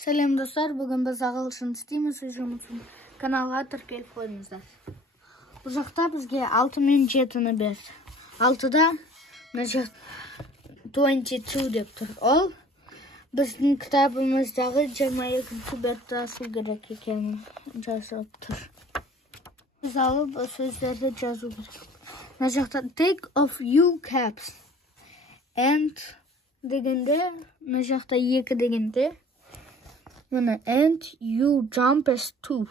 Selam dostlar, bugün biz ағылшын істейміз үшін каналға тіркеліп қойыңыздар. Бұл жақта бізге 6 мен 7-ні берді. 6-да мына жақ 22 деп тұр. Ол біздің кітабымыздағы 22-ші бетті асу керек екенін жазып тұр. Біз алып сөздерді жазу керек. Мына жақта take off your caps and дегенде, мына жақта 2 дегенде and you jump as 2.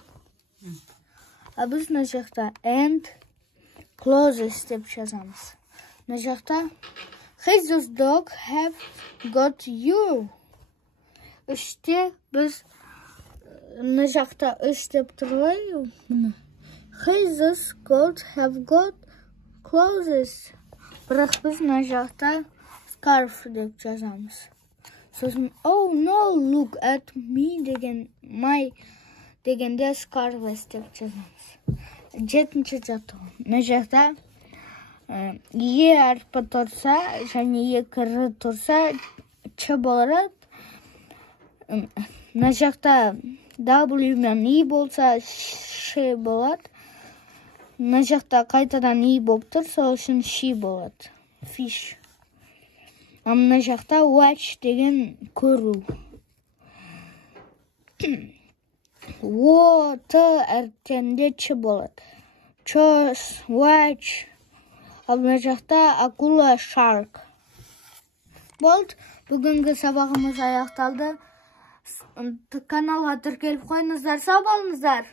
Biz mına жақта and closes деп жазамыз. Мына жақта his dog have got you. Үште біз мына жақта үш деп тұр ғой. His got have got closes. Бірақ біз мына жақта scarf деп жазамыз. Сосын oh no look at me деген my дегенде scarless деп жазамыз. 7-ші жаттығу. Мына жақта е әрпі тұрса және екі р тұрса ч болады. Мына жақта w мен i болса ш болады. Мына жақта қайтадан i болып тұр, сол үшін she болады. Fish. Мына жақта watch деген көру. O, T әріптерінде ч болады. Chose, watch. Ал мына жақта акула, shark. Болды. Бүгінгі сабағымыз аяқталды. Каналға тіркеліп қойыңыздар, сау болыңыздар.